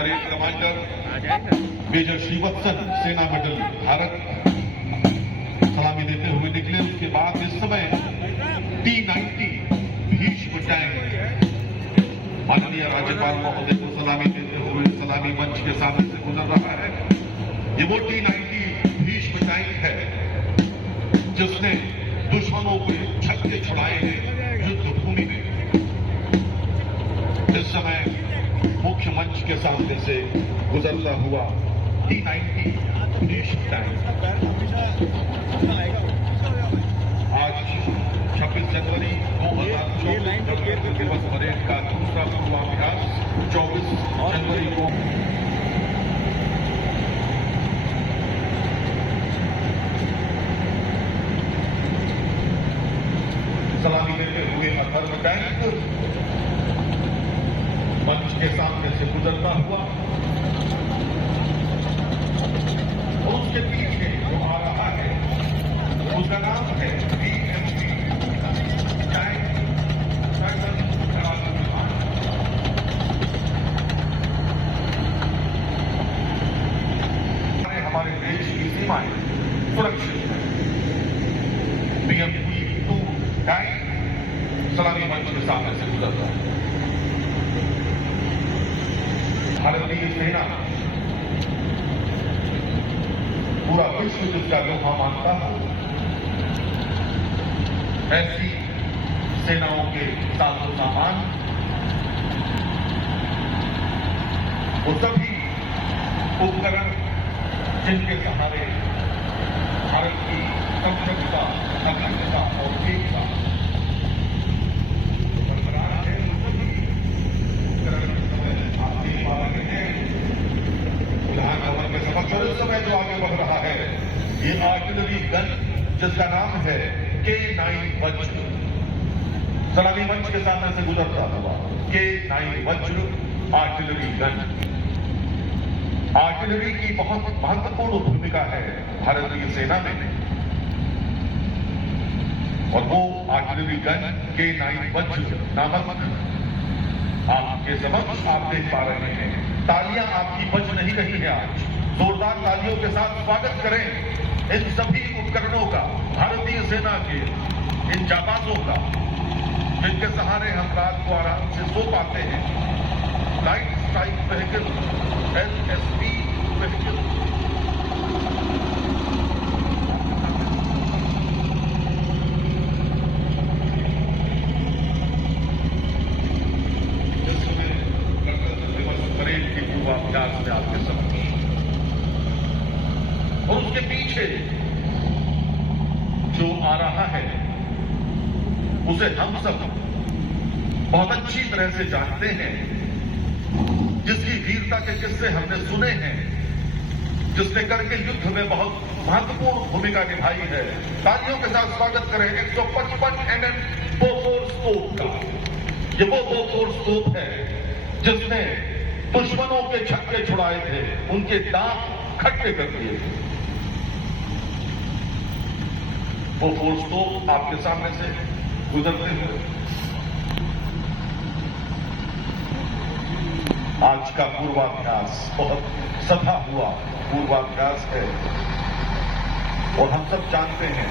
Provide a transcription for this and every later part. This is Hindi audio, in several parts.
परेड कमांडर मेजर श्रीवत्सन सेना मेडल भारत सलामी देते हुए निकले। उसके बाद इस समय T-90 भीष्म टैंक माननीय राज्यपाल महोदय को सलामी देते हुए सलामी मंच के सामने से गुजर रहा है। ये वो T-90 भीष्म टैंक है जिसने दुश्मनों के छक्के छुड़ाए हैं युद्ध भूमि में। इस समय मुख्य मंच के सामने से गुजरता हुआ T-90 भीष्म टैंक आज 26 जनवरी 2024 गणतंत्र दिवस परेड का दूसरा पूर्वाभ्यास 24 जनवरी को सलामी देते हुए अथर्व टैंक मंच के सामने से गुजरता हुआ और उसके पीछे जो आ रहा है उसका नाम है BMP टैंक हमारे देश की सीमाएं सुरक्षित है। BMP-2 टैंक सलामी मंच के सामने से गुजरता है। भारतीय सेना पूरा विश्व जिसका लोहा मानता है, ऐसी सेनाओं के साजो सामान वो सभी उपकरण जिनके सहारे भारत की संप्रभुता, अखंडता और एकता बरकरार है। सभी उपकरण विधानभवन के समक्ष इस समय जो आगे बढ़ रहा है ये आर्टिलरी गन जिसका नाम है K9 वज्र सलामी मंच के सामने से गुजरता हुआ K9 वज्र आर्टिलरी गन। आर्टिलरी की बहुत महत्वपूर्ण भूमिका है भारतीय सेना में और वो आर्टिलरी गन K9 वज्र नामक आपके समक्ष आप देख पा रहे हैं। तालियां आपकी बज नहीं रही है आज। जोरदार तालियों के साथ स्वागत करें इन सभी उपकरणों का, भारतीय सेना के इन जाबाजों का जिनके सहारे हम रात को आराम से सो पाते हैं। Light strike vehicle LSV vehicle पूर्वाभ्यास में आपके समक्ष और उसके पीछे जो आ रहा है उसे हम सब बहुत अच्छी तरह से जानते हैं, जिसकी वीरता के किस्से हमने सुने हैं, जिसने करके युद्ध में बहुत महत्वपूर्ण भूमिका निभाई है। तालियों के साथ स्वागत करें 155 mm बोफोर्स तोप का। ये वो बोफोर्स तोप है जिसने दुश्मनों के छक्के छुड़ाए थे, उनके दांत खट्टे कर दिए थे। वो फोर्स तो आपके सामने से गुजरते हुए आज का पूर्वाभ्यास बहुत सधा हुआ पूर्वाभ्यास है और हम सब जानते हैं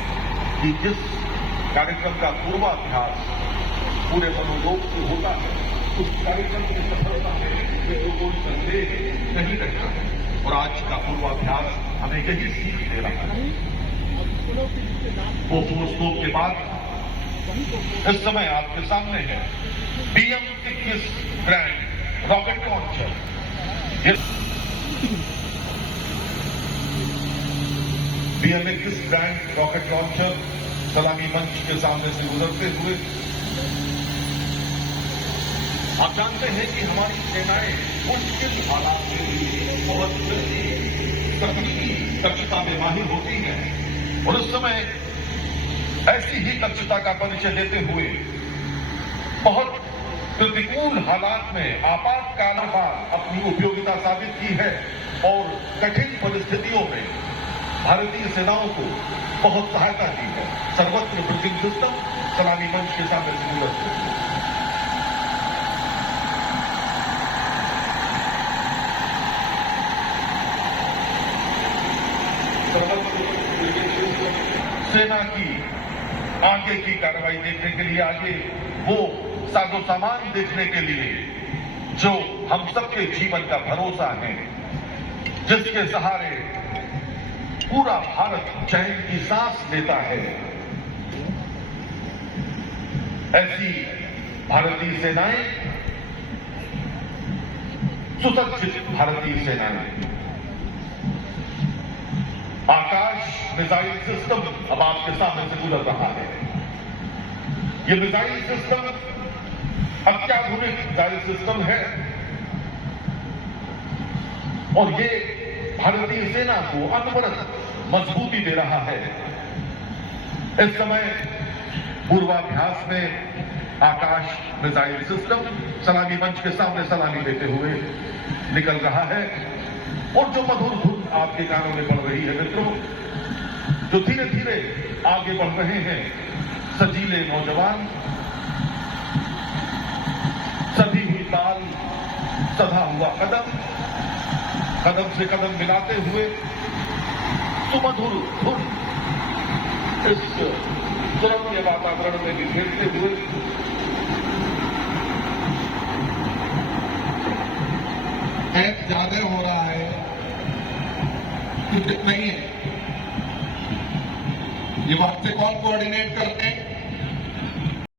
कि जिस कार्यक्रम का पूर्वाभ्यास पूरे मनोलोक से होता है उस कार्यक्रम की सफलता में कोई संदेह नहीं रहता है और आज का पूर्वाभ्यास हमें यही सीख दे रहा है। वो फोर्सों के बाद इस समय आपके सामने है BM-21 brand rocket launcher. BM-21 brand rocket launcher सलामी मंच के सामने से गुजरते हुए आप जानते हैं कि हमारी सेनाएं मुश्किल हालात में भी बहुत तकनीकी दक्षता में माहिर होती हैं और उस समय ऐसी ही दक्षता का परिचय देते हुए बहुत प्रतिकूल हालात में आपातकाल बाद अपनी उपयोगिता साबित की है और कठिन परिस्थितियों में भारतीय सेनाओं को बहुत सहायता दी है। सर्वत्र ब्रिजिंग सिस्टम सलामी मंच के सामने से गुजरते हैं। सेना की आगे की कार्रवाई देखने के लिए, आगे वो साजो सामान देखने के लिए जो हम सबके जीवन का भरोसा है, जिसके सहारे पूरा भारत चैन की सांस लेता है। ऐसी भारतीय सेनाएं, सुसज्जित भारतीय सेनाएं, आकाश मिसाइल सिस्टम अब आपके सामने से गुजर रहा है। ये मिसाइल सिस्टम अत्याधुनिक मिसाइल सिस्टम है और ये भारतीय सेना को अनवरत मजबूती दे रहा है। इस समय पूर्वाभ्यास में आकाश मिसाइल सिस्टम सलामी मंच के सामने सलामी देते हुए निकल रहा है और जो मधुर धुन आपके कानों में पड़ रही है मित्रों, जो धीरे धीरे आगे बढ़ रहे हैं सजीले नौजवान, सधी हुई ताल, सधा हुआ कदम, कदम से कदम मिलाते हुए सुमधुर धुन इस सुरम्य वातावरण में बिखेरते हुए ज्यादा हो रहा है कि नहीं है। ये बात से कौन कोऑर्डिनेट करते हैं?